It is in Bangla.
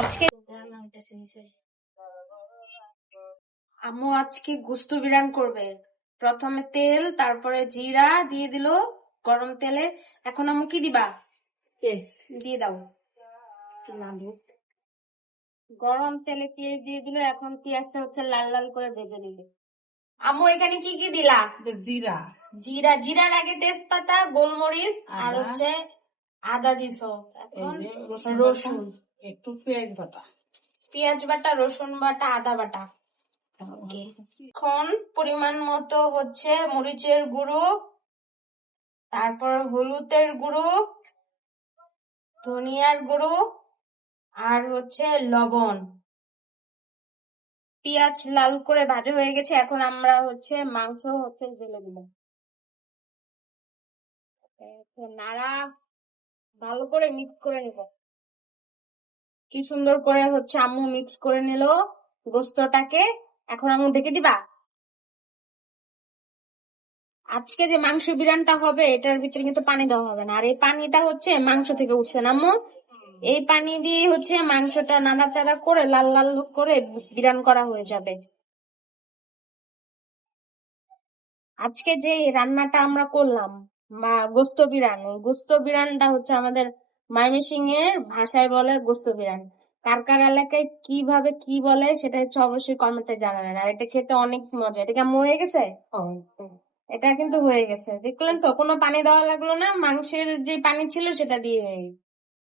আজকে রান্না হইতেছে নিচে। আম্মু আজকে গোস্ত বিরান করবে। প্রথমে তেল, তারপরে জিরা দিয়ে দিল গরম তেলে। এখন আম্মু কি দিবা? দিয়ে দাও। গরম তেলে পেঁয়াজ দিয়ে দিল। এখন পেঁয়াজটা হচ্ছে লাল লাল করে ভেজে নিল। আম্মু এখানে কি কি দিলা? জিরা, জিরা, জিরার আগে তেজপাতা, গোলমরিচ আর হচ্ছে আদা দিছো। এখন রসুন, একটু পেঁয়াজ বাটা, পেঁয়াজ বাটা, রসুন বাটা, আদা বাটা। এখন পরিমাণ মতো হচ্ছে মরিচের গুঁড়ো, তারপর হলুদের গুঁড়ো, ধনিয়ার গুঁড়ো আর হচ্ছে লবণ। পেঁয়াজ লাল করে ভাজা হয়ে গেছে। এখন আমরা হচ্ছে মাংস হচ্ছে ঢেলে দিলাম। নাড়া ভালো করে মিক্স করে নিব। কি সুন্দর করে হচ্ছে আম্মু মিক্স করে নিল গোস্তটাকে। এখন আম্মু ঢেকে দিবা। আজকে যে মাংস বিরানটা হবে এটার ভিতরে কিন্তু পানি দেওয়া হবে না, আর এই পানিটা হচ্ছে মাংস থেকে উঠছে না আম্মু। এই পানি দিয়ে হচ্ছে মাংসটা নাড়াচাড়া করে লাল লাল করে বিরান করা হয়ে যাবে। আজকে যে রান্নাটা আমরা করলাম বা গোস্ত বিরান, ওই গোস্ত বিরানটা হচ্ছে আমাদের ময়মনসিংহ এর ভাষায় বলে গোস্ত বিরান। কার কার এলাকায় কিভাবে কি বলে সেটা হচ্ছে অবশ্যই কমেন্টে জানাবেন। আর এটা খেতে অনেক মজা। এটা কেমন হয়ে গেছে? এটা কিন্তু হয়ে গেছে, দেখলেন তো, কোনো পানি দেওয়া লাগলো না, মাংসের যে পানি ছিল সেটা দিয়ে